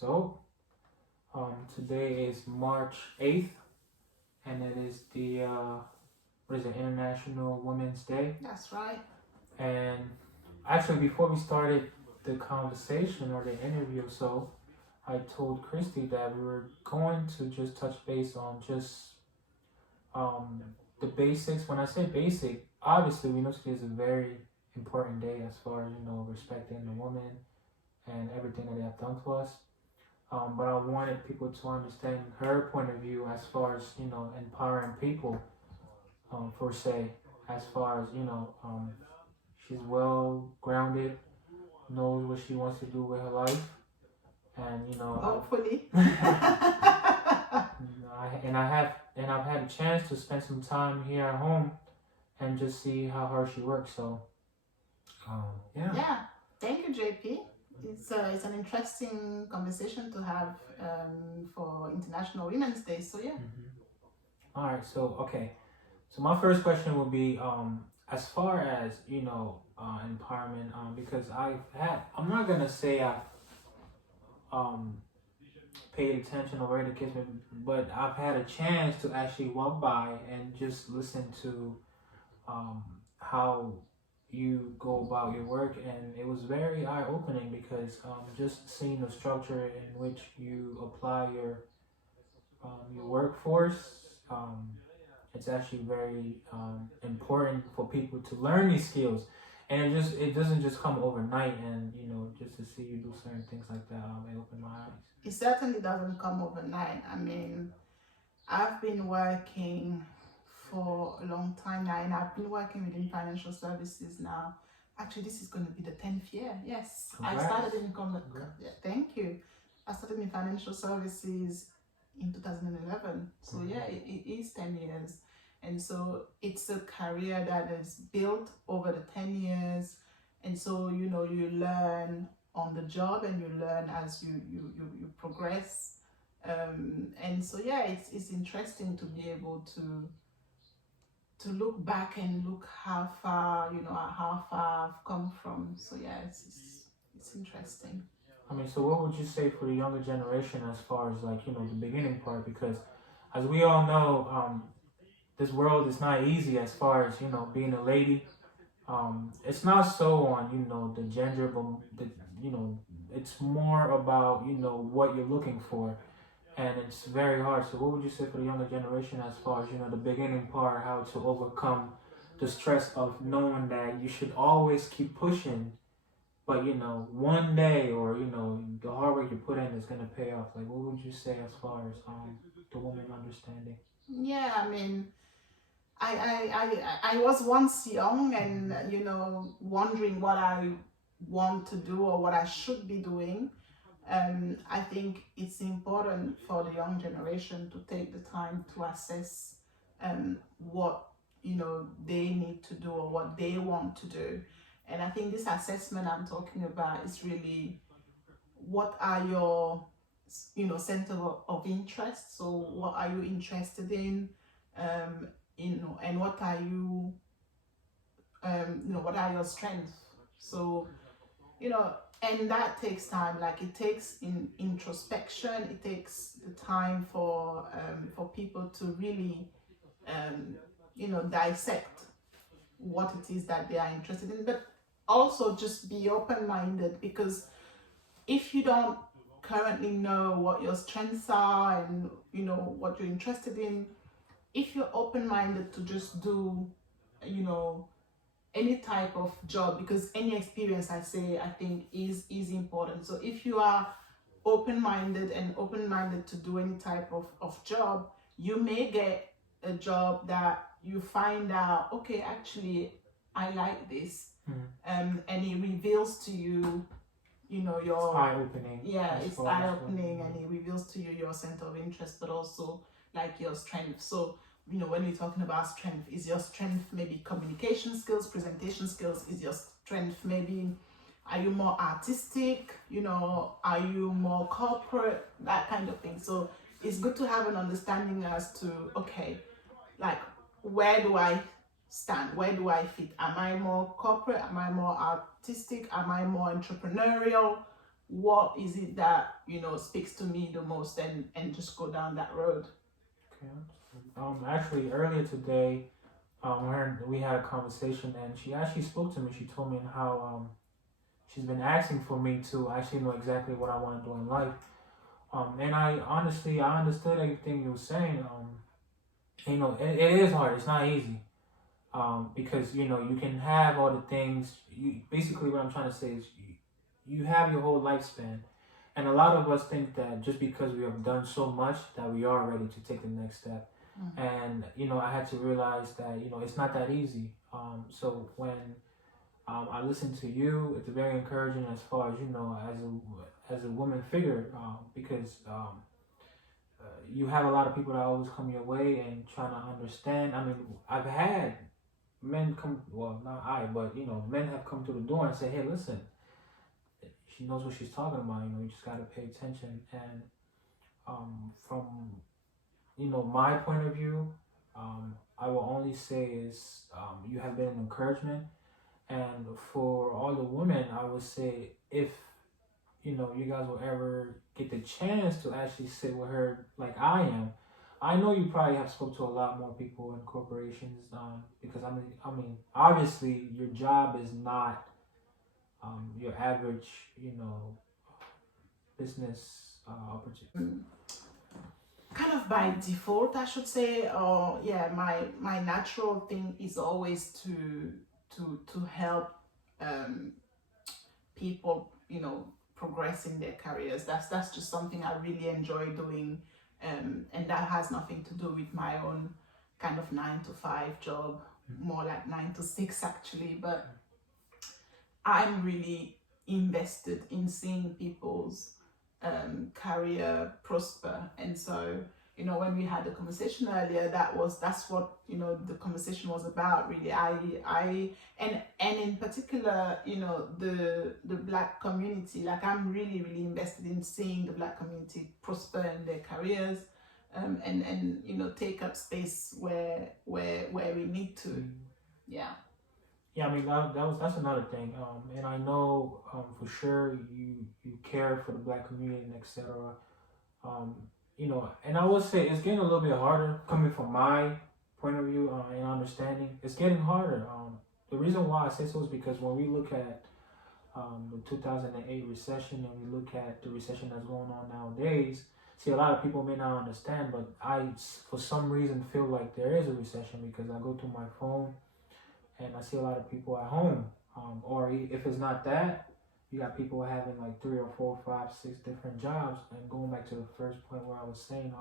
So, today is March 8th, and it is the, International Women's Day. That's right. And actually, before we started the conversation or the interview, so I told Christy that we were going to just touch base on just um, the basics. When I say basic, obviously we know today is a very important day as far as respecting the woman and everything that they have done to us. But I wanted people to understand her point of view as far as empowering people, per se, as far as she's well grounded, knows what she wants to do with her life, and Hopefully. I've had a chance to spend some time here at home and just see how hard she works. So, yeah. Yeah. Thank you, JP. It's an interesting conversation to have for International Women's Day. So yeah. All right. So okay. So my first question will be as far as empowerment, because I'm not gonna say I've paid attention or read the case, but I've had a chance to actually walk by and just listen to how you go about your work, and it was very eye-opening because just seeing the structure in which you apply your workforce, it's actually very important for people to learn these skills, and it doesn't just come overnight, and just to see you do certain things like that, it opened my eyes. It certainly doesn't come overnight. I mean, I've been working for a long time now, and I've been working within financial services now. Actually, this is going to be the 10th year. Yes. Congrats. I started in thank you. I started in financial services in 2011. So yeah, it is 10 years. And so it's a career that is built over the 10 years. And so, you learn on the job and you learn as you progress. And so yeah, it's interesting to be able to look back and look how far I've come from. So yeah, it's interesting. I mean, so what would you say for the younger generation as far as the beginning part? Because as we all know, this world is not easy as far as being a lady. It's not so on the gender, but it's more about what you're looking for, and it's very hard. So what would you say for the younger generation as far as the beginning part, how to overcome the stress of knowing that you should always keep pushing, but one day, or the hard work you put in is gonna pay off? Like, what would you say as far as the woman understanding? Yeah, I mean, I was once young and wondering what I want to do or what I should be doing. I think it's important for the young generation to take the time to assess what they need to do or what they want to do. And I think this assessment I'm talking about is really, what are your center of interest? So what are you interested in? And what are you what are your strengths? So and that takes time. Like, it takes introspection. It takes the time for people to really dissect what it is that they are interested in, but also just be open-minded, because if you don't currently know what your strengths are and what you're interested in, if you're open-minded to just do any type of job, because any experience, I think is important. So if you are open-minded to do any type of job, you may get a job that you find out, okay, actually I like this. And it reveals to you your, it's eye-opening. Yeah, it's eye-opening, and it reveals to you your center of interest, but also like your strength. So when you're talking about strength, is your strength maybe communication skills, presentation skills? Is your strength maybe, are you more artistic? Are you more corporate? That kind of thing. So it's good to have an understanding as to, okay, like, where do I stand? Where do I fit? Am I more corporate? Am I more artistic? Am I more entrepreneurial? what is it that speaks to me the most, and just go down that road. Okay. Actually, earlier today, we had a conversation, and she actually spoke to me. She told me how she's been asking for me to actually know exactly what I want to do in life. And I understood everything you were saying. It is hard. It's not easy. Because you can have all the things. You basically what I'm trying to say is you have your whole lifespan, and a lot of us think that just because we have done so much that we are ready to take the next step. And I had to realize that it's not that easy. So when I listen to you, it's very encouraging as far as as a woman figure, because you have a lot of people that always come your way and trying to understand. I mean, I've had men come, well, not I, but men have come to the door and say, "Hey, listen, she knows what she's talking about. You just got to pay attention." And from my point of view, I will only say is you have been an encouragement. And for all the women, I would say if you guys will ever get the chance to actually sit with her like I am. I know you probably have spoke to a lot more people in corporations, because obviously your job is not your average, business opportunity. Kind of by default, I should say, or yeah, my natural thing is always to help people, progress in their careers. That's just something I really enjoy doing, and that has nothing to do with my own kind of 9 to 5 job, more like 9 to 6 actually. But I'm really invested in seeing people's career prosper. And so when we had the conversation earlier, that's what the conversation was about, really. And in particular, the Black community, like, I'm really really invested in seeing the Black community prosper in their careers, and take up space where we need to. Yeah. Yeah, I mean that's another thing, and I know for sure you care for the Black community and etc. Um, and I would say it's getting a little bit harder coming from my point of view, and understanding. It's getting harder. The reason why I say so is because when we look at the 2008 recession, and we look at the recession that's going on nowadays. See, a lot of people may not understand, but I, for some reason, feel like there is a recession because I go through my phone and I see a lot of people at home. Or if it's not that, you got people having like 3 or 4, 5, 6 different jobs. And going back to the first point where I was saying,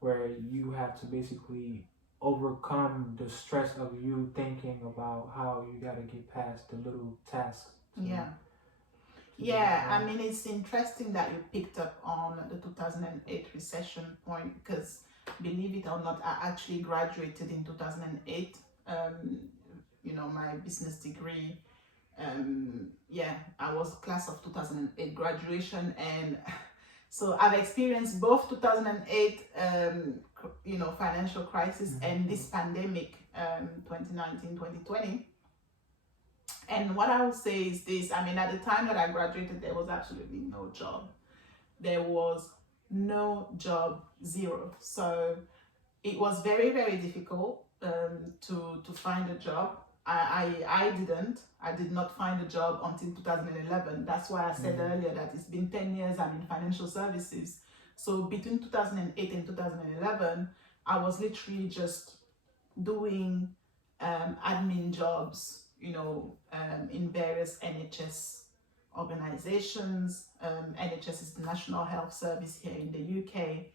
where you have to basically overcome the stress of you thinking about how you got to get past the little tasks. Yeah, I mean, it's interesting that you picked up on the 2008 recession point, because believe it or not, I actually graduated in 2008. My business degree. I was class of 2008 graduation, and so I've experienced both 2008, financial crisis, and this pandemic, 2019, 2020. And what I would say is this: I mean, at the time that I graduated, there was absolutely no job. There was no job, zero. So it was very, very difficult to find a job. I did not find a job until 2011. That's why I said earlier that it's been 10 years I'm in financial services. So between 2008 and 2011, I was literally just doing admin jobs, in various NHS organizations. NHS is the National Health Service here in the UK.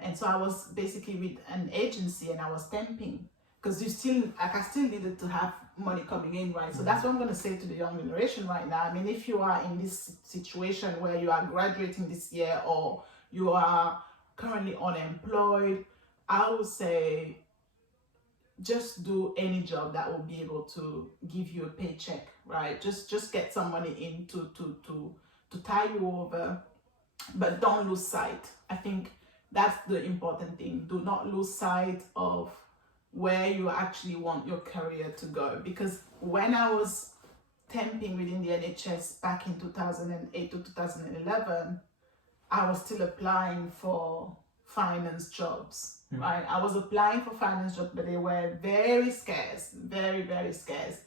And so I was basically with an agency, and I was temping, because I still needed to have money coming in, right? So that's what I'm going to say to the young generation right now. I mean, if you are in this situation where you are graduating this year, or you are currently unemployed, I would say just do any job that will be able to give you a paycheck, right? Just get some money in to tie you over, but don't lose sight. I think that's the important thing. Do not lose sight of where you actually want your career to go. Because when I was temping within the NHS back in 2008 to 2011, I was still applying for finance jobs, right? I was applying for finance jobs, but they were very scarce, very, very scarce.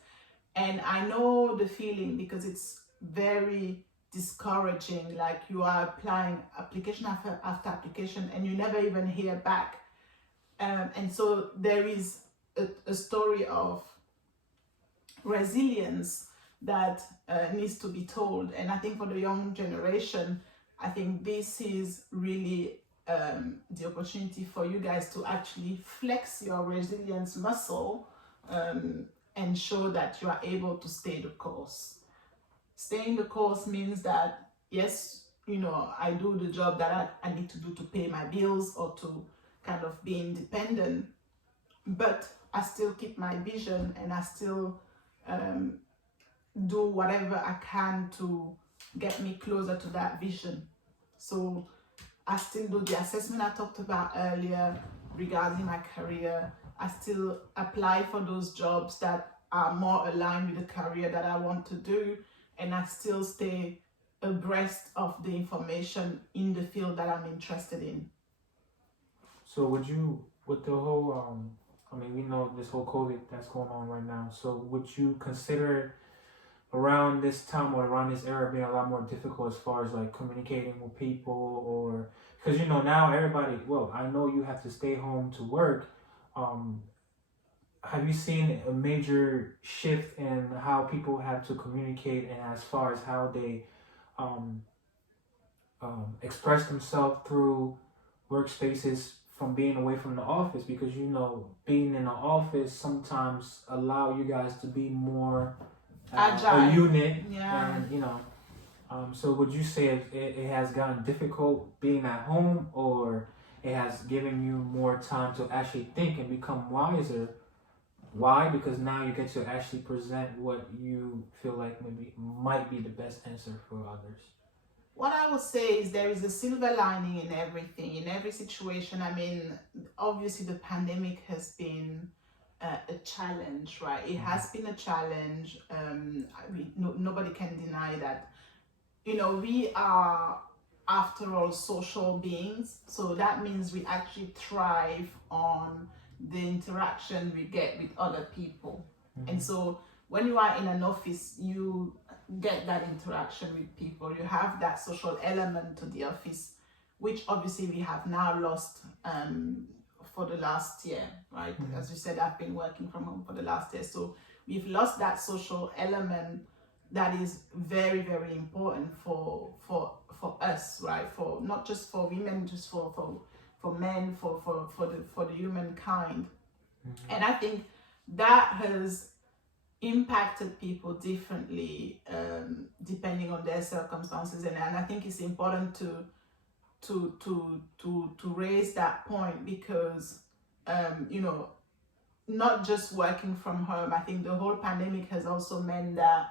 And I know the feeling because it's very discouraging. Like you are applying application after application and you never even hear back. And so there is a story of resilience that needs to be told. And I think for the young generation, I think this is really the opportunity for you guys to actually flex your resilience muscle and show that you are able to stay the course. Staying the course means that, yes, you know, I do the job that I need to do to pay my bills or to kind of be independent, but I still keep my vision and I still do whatever I can to get me closer to that vision. So I still do the assessment I talked about earlier regarding my career. I still apply for those jobs that are more aligned with the career that I want to do, and I still stay abreast of the information in the field that I'm interested in. So would you, with the whole, I mean, we know this whole COVID that's going on right now, so would you consider around this time or around this era being a lot more difficult as far as like communicating with people? Or because you know now everybody, well, I know you have to stay home to work. Have you seen a major shift in how people have to communicate and as far as how they express themselves through workspaces from being away from the office? Because you know being in the office sometimes allow you guys to be more a unit. Yeah. And you know, so would you say it has gotten difficult being at home, or it has given you more time to actually think and become wiser? Why? Because now you get to actually present what you feel like maybe might be the best answer for others. What I would say is there is a silver lining in everything, in every situation. I mean, obviously the pandemic has been a challenge, right? It has been a challenge. Nobody can deny that. You know, we are, after all, social beings. So that means we actually thrive on the interaction we get with other people. And so when you are in an office, you get that interaction with people. You have that social element to the office, which obviously we have now lost for the last year, right? As you said, I've been working from home for the last year. So we've lost that social element that is very, very important for us, right? For not just for women, just for men, for the humankind. And I think that has impacted people differently depending on their circumstances, and I think it's important to raise that point because you know, not just working from home. I think the whole pandemic has also meant that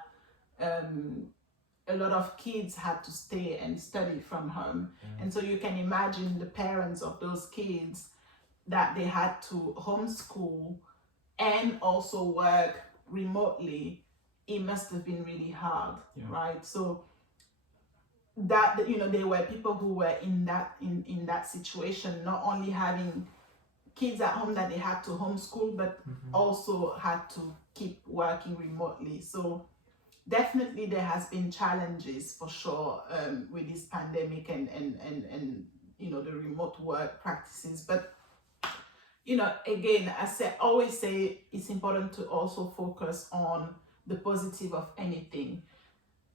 a lot of kids had to stay and study from home. And so you can imagine the parents of those kids that they had to homeschool and also work remotely. It must have been really hard, right? So that, you know, there were people who were in that situation, not only having kids at home that they had to homeschool, but also had to keep working remotely. So definitely there has been challenges for sure with this pandemic and you know, the remote work practices. But you know, again, always say it's important to also focus on the positive of anything.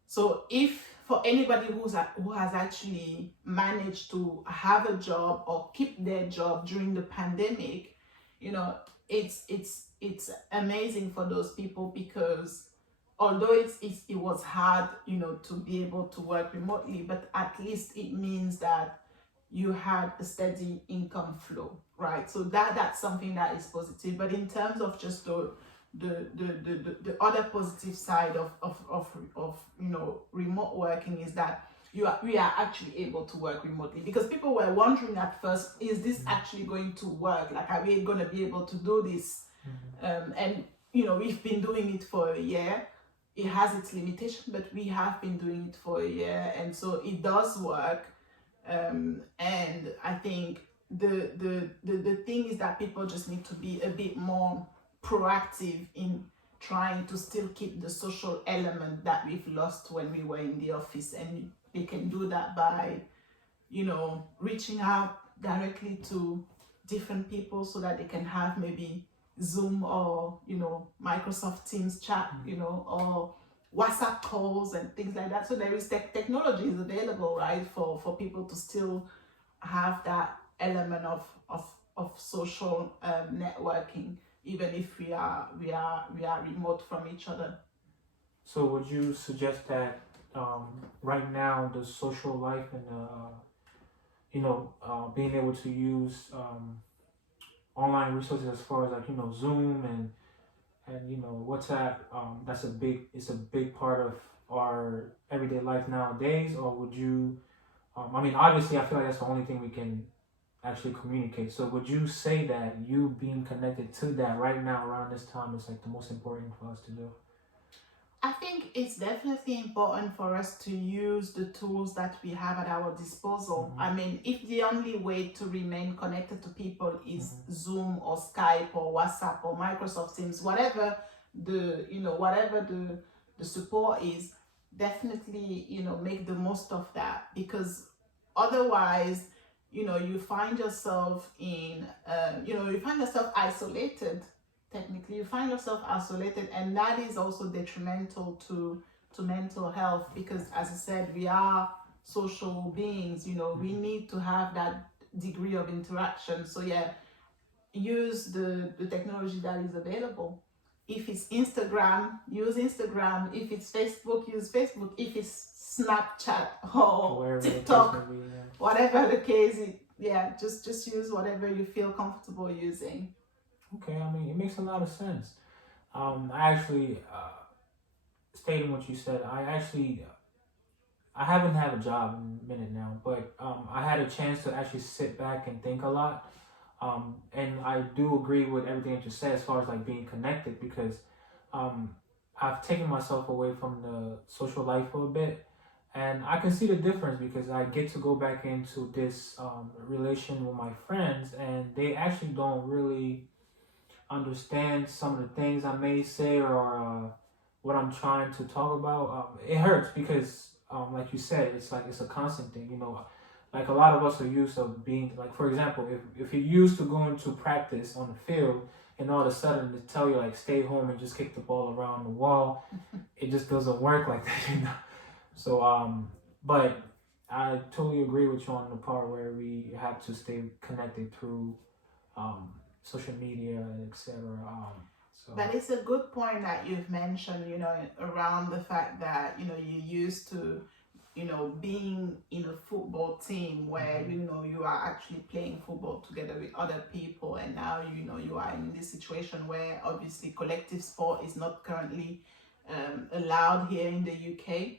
So if for anybody who has actually managed to have a job or keep their job during the pandemic, you know, it's amazing for those people, because although it was hard, you know, to be able to work remotely, but at least it means that you had a steady income flow, right? So that's something that is positive. But in terms of just the other positive side of you know, remote working is that we are actually able to work remotely, because people were wondering at first, is this actually going to work? Like, are we going to be able to do this? And you know, we've been doing it for a year. it has its limitation, but we have been doing it for a year, and so it does work. And I think the thing is that people just need to be a bit more proactive in trying to still keep the social element that we've lost when we were in the office, and they can do that by, you know, reaching out directly to different people so that they can have maybe Zoom or, you know, Microsoft Teams chat, you know, or WhatsApp calls and things like that. So there is technology is available, right, for people to still have that element of social networking, even if we are remote from each other. So would you suggest that right now the social life and being able to use online resources as far as like Zoom and WhatsApp, it's a big part of our everyday life nowadays? Or would you obviously I feel like that's the only thing we can actually communicate. So would you say that you being connected to that right now around this time is like the most important for us to do? I think it's definitely important for us to use the tools that we have at our disposal. Mm-hmm. I mean, if the only way to remain connected to people is Zoom or Skype or WhatsApp or Microsoft Teams, whatever the support is, definitely, make the most of that, because otherwise, you find yourself isolated. Technically, you find yourself isolated, and that is also detrimental to mental health, because, as I said, we are social beings. We need to have that degree of interaction. So yeah, use the technology that is available. If it's Instagram, use Instagram. If it's Facebook, use Facebook. If it's Snapchat or TikTok, whatever the case is, just use whatever you feel comfortable using. Okay, it makes a lot of sense. I actually, stating what you said, I haven't had a job in a minute now, but I had a chance to actually sit back and think a lot. And I do agree with everything that you said as far as like being connected, because I've taken myself away from the social life for a bit, and I can see the difference because I get to go back into this relation with my friends, and they actually don't really understand some of the things I may say or what I'm trying to talk about. It hurts because, like you said, it's a constant thing. Like a lot of us are used to being like, for example, if you're used to going to practice on the field, and all of a sudden they tell you like stay home and just kick the ball around the wall, it just doesn't work like that. So but I totally agree with you on the part where we have to stay connected through social media, etc. But it's a good point that you've mentioned, around the fact that, you used to, being in a football team where, you are actually playing football together with other people. And now, you are in this situation where obviously collective sport is not currently allowed here in the UK.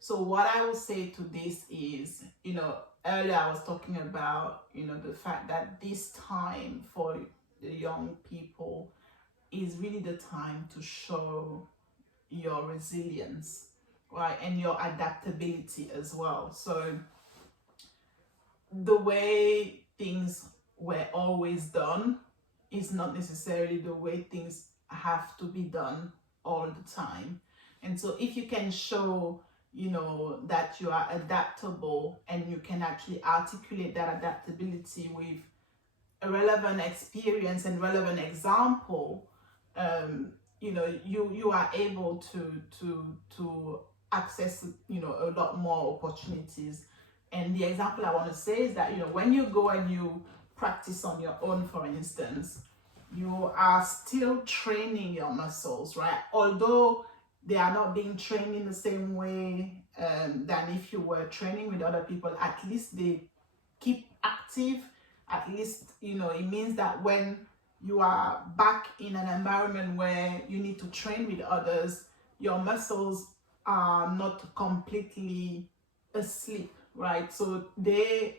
So what I will say to this is, earlier I was talking about, the fact that this time for the young people is really the time to show your resilience, right? And your adaptability as well. So the way things were always done is not necessarily the way things have to be done all the time. And so if you can show that you are adaptable and you can actually articulate that adaptability with a relevant experience and relevant example, you are able to access a lot more opportunities. And the example I want to say is that when you go and you practice on your own, for instance, you are still training your muscles, right? Although they are not being trained in the same way than if you were training with other people. At least they keep active. At least, it means that when you are back in an environment where you need to train with others, your muscles are not completely asleep, right? So they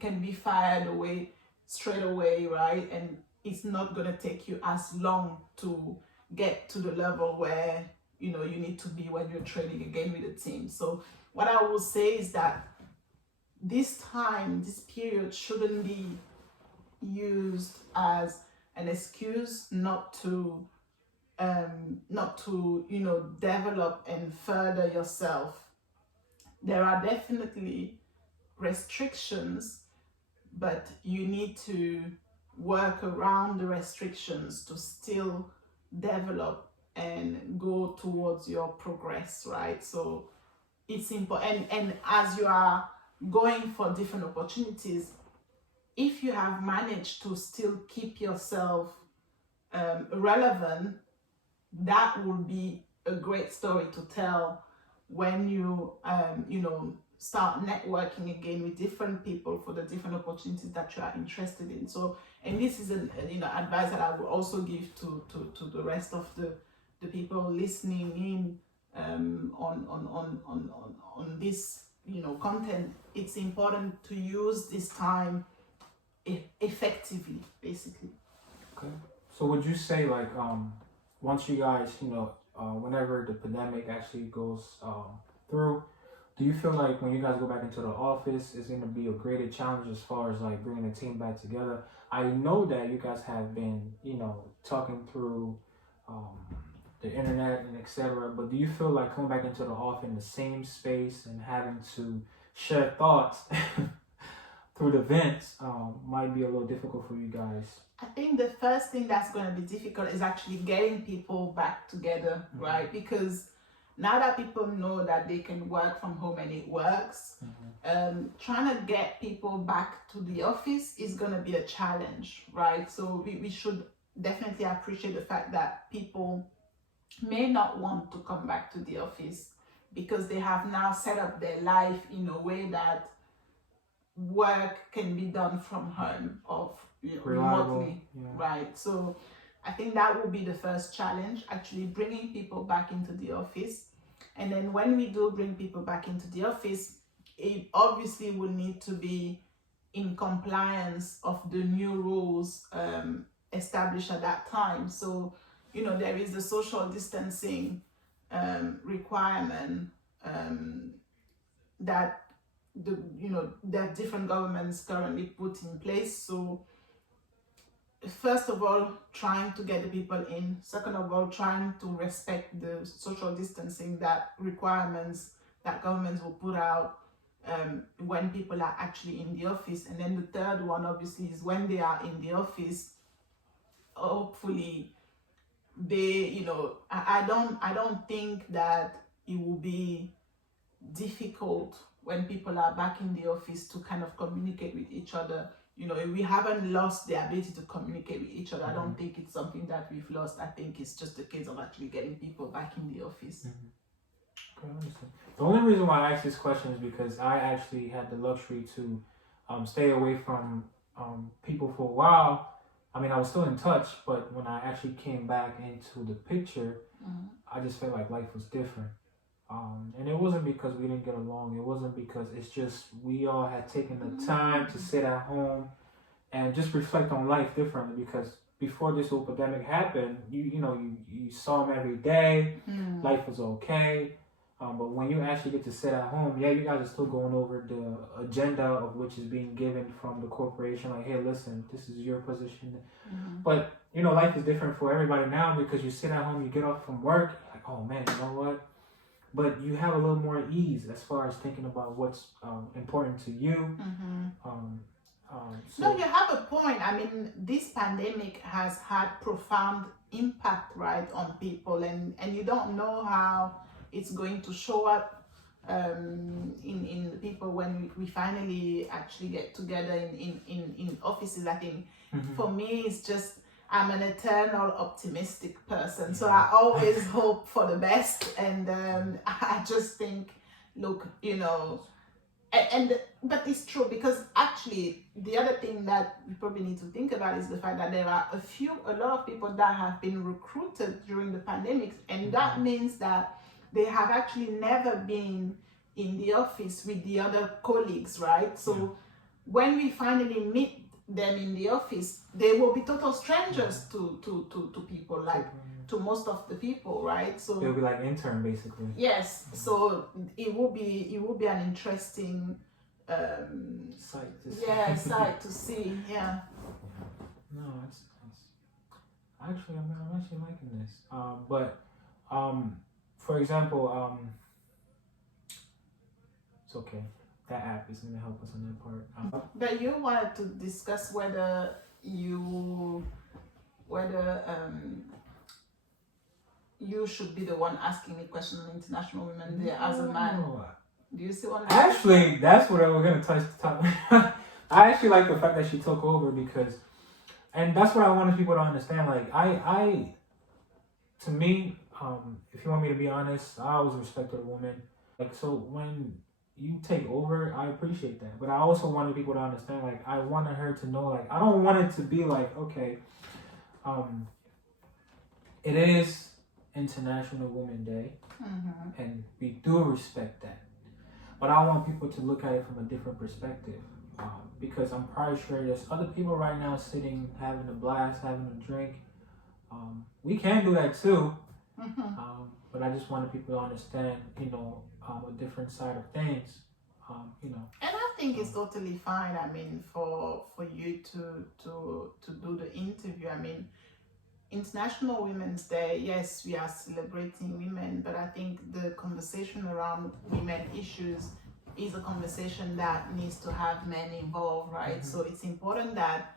can be fired away straight away, right? And it's not going to take you as long to get to the level where you need to be when you're training again with the team. So what I will say is that this period shouldn't be used as an excuse not to develop and further yourself. There are definitely restrictions, but you need to work around the restrictions to still develop and go towards your progress, right? So it's important, and as you are going for different opportunities, if you have managed to still keep yourself relevant, that will be a great story to tell when you start networking again with different people for the different opportunities that you are interested in. So, and this is an advice that I will also give to the rest of the people listening in on this content. It's important to use this time effectively, basically. Okay. So would you say, like, once you guys, whenever the pandemic actually goes through, do you feel like when you guys go back into the office, it's going to be a greater challenge as far as like bringing the team back together? I know that you guys have been, talking through the internet and etc. But do you feel like coming back into the office in the same space and having to share thoughts through the vents might be a little difficult for you guys? I think the first thing that's going to be difficult is actually getting people back together, right? Because now that people know that they can work from home and it works, trying to get people back to the office is going to be a challenge, right? So we should definitely appreciate the fact that people may not want to come back to the office because they have now set up their life in a way that work can be done from home or remotely, right? So I think that will be the first challenge, actually bringing people back into the office. And then when we do bring people back into the office, it obviously will need to be in compliance of the new rules established at that time. So, there is the social distancing requirement that that different governments currently put in place. So first of all, trying to get the people in. Second of all, trying to respect the social distancing that requirements that governments will put out when people are actually in the office. And then the third one, obviously, is when they are in the office, hopefully they, I don't think that it will be difficult when people are back in the office to kind of communicate with each other. We haven't lost the ability to communicate with each other. I don't think it's something that we've lost. I think it's just a case of actually getting people back in the office. Okay, I understand. The only reason why I asked this question is because I actually had the luxury to stay away from people for a while. I mean, I was still in touch, but when I actually came back into the picture, I just felt like life was different. And it wasn't because we didn't get along. It wasn't because it's just we all had taken the time to sit at home and just reflect on life differently. Because before this whole pandemic happened, you saw them every day. Life was okay. But when you actually get to sit at home, you guys are still going over the agenda of which is being given from the corporation. Like, hey, listen, this is your position. But, life is different for everybody now because you sit at home, you get off from work, like, oh man, you know what? But you have a little more ease as far as thinking about what's important to you. No, you have a point. I mean, this pandemic has had profound impact, right, on people, and you don't know how it's going to show up in the people when we finally actually get together in offices. I think for me, it's just I'm an eternal optimistic person, so I always hope for the best, and I just think, look, but it's true, because actually the other thing that we probably need to think about is the fact that there are a lot of people that have been recruited during the pandemic, and that means that they have actually never been in the office with the other colleagues, right? So when we finally meet them in the office, they will be total strangers to people. Like, to most of the people, right? So it'll be like intern basically. Yes, so it will be an interesting Sight to see. sight to see. Yeah. No, it's nice. Actually, I'm actually liking this. But for example, it's okay. That app is gonna help us on that part. But you wanted to discuss whether you should be the one asking me questions on International Women's Day as a man. Do you see what I'm saying? Actually, that's what we're gonna touch the top. I actually like the fact that she took over because, and that's what I wanted people to understand. Like to me, if you want me to be honest, I always respected a woman. Like, so when you take over, I appreciate that. But I also wanted people to understand, like, I wanted her to know, like, I don't want it to be like, okay, it is International Women's Day, and we do respect that. But I want people to look at it from a different perspective, because I'm probably sure there's other people right now sitting, having a blast, having a drink. We can do that too, but I just wanted people to understand, a different side of things, And I think it's totally fine. I mean, for you to do the interview. I mean, International Women's Day, yes, we are celebrating women, but I think the conversation around women issues is a conversation that needs to have men involved, right? So it's important that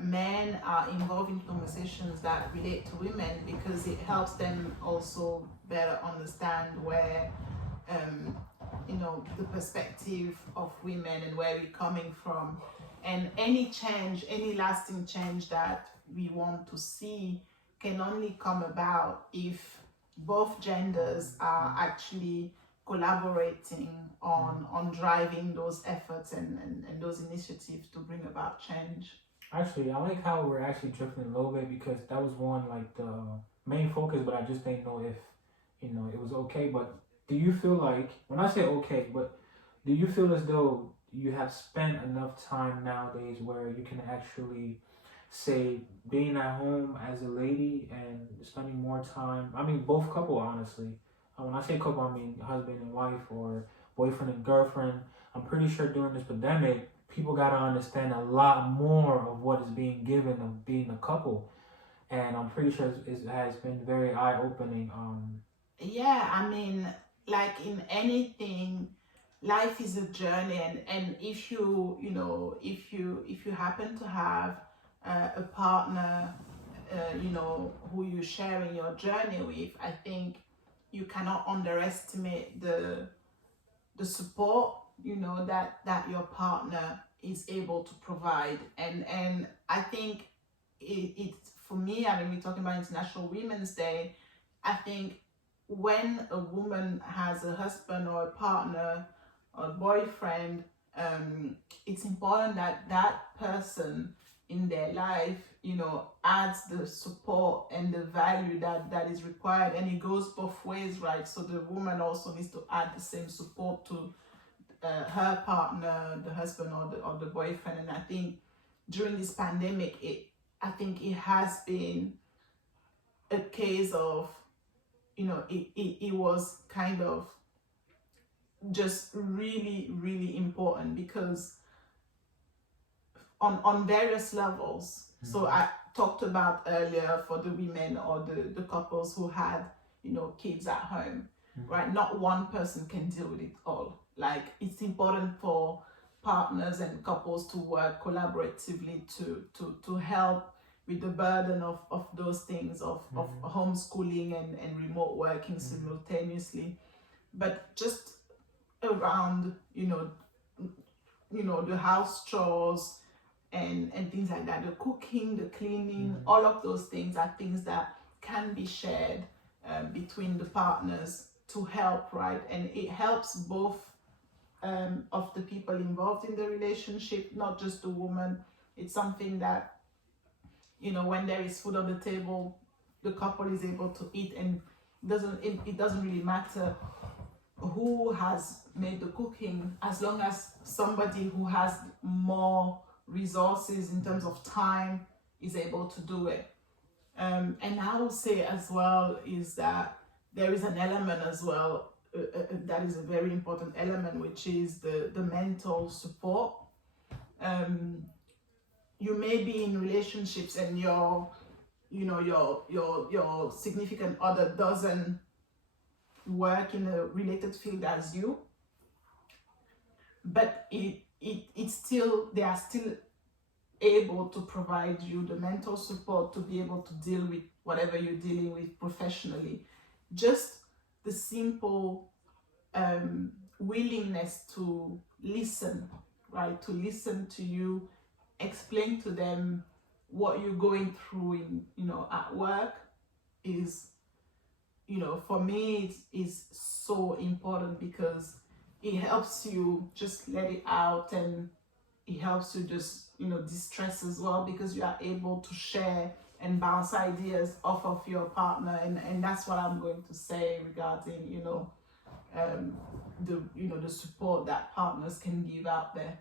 men are involved in conversations that relate to women, because it helps them also better understand where the perspective of women and where we're coming from, and any lasting change that we want to see can only come about if both genders are actually collaborating on driving those efforts and those initiatives to bring about change. Actually, I like how we're actually drifting a little bit, because that was one, like, the main focus, but I just didn't know if it was okay. But do you feel like, when I say okay, but do you feel as though you have spent enough time nowadays where you can actually say being at home as a lady and spending more time, I mean both couple, honestly, when I say couple, I mean husband and wife or boyfriend and girlfriend. I'm pretty sure during this pandemic people got to understand a lot more of what is being given of being a couple, and I'm pretty sure it has been very eye-opening. Yeah, I mean, like in anything, life is a journey, and if you happen to have a partner who you're sharing your journey with, I think you cannot underestimate the support that your partner is able to provide, and I think it's for me. I mean, we're talking about International Women's Day. I think when a woman has a husband or a partner or a boyfriend, it's important that that person in their life, adds the support and the value that is required, and it goes both ways, right? So the woman also needs to add the same support to her partner, the husband or the boyfriend. And I think during this pandemic, I think it has been a case of, it was kind of just really, really important, because on various levels. So I talked about earlier for the women or the couples who had, kids at home, right? Not one person can deal with it all. Like, it's important for partners and couples to work collaboratively to help with the burden of those things, of homeschooling and remote working simultaneously. But just around, the house chores and things like that, the cooking, the cleaning, all of those things are things that can be shared between the partners to help, right? And it helps both of the people involved in the relationship, not just the woman. It's something that, when there is food on the table, the couple is able to eat, and it doesn't really matter who has made the cooking, as long as somebody who has more resources in terms of time is able to do it. And I would say as well is that there is an element as well that is a very important element, which is the mental support. You may be in relationships and your significant other doesn't work in a related field as you, but it's still, they are still able to provide you the mental support to be able to deal with whatever you're dealing with professionally. Just the simple willingness to listen, right? To listen to you, explain to them what you're going through in at work is, for me it's so important, because it helps you just let it out, and it helps you just distress as well, because you are able to share and bounce ideas off of your partner, and that's what I'm going to say regarding the support that partners can give out there.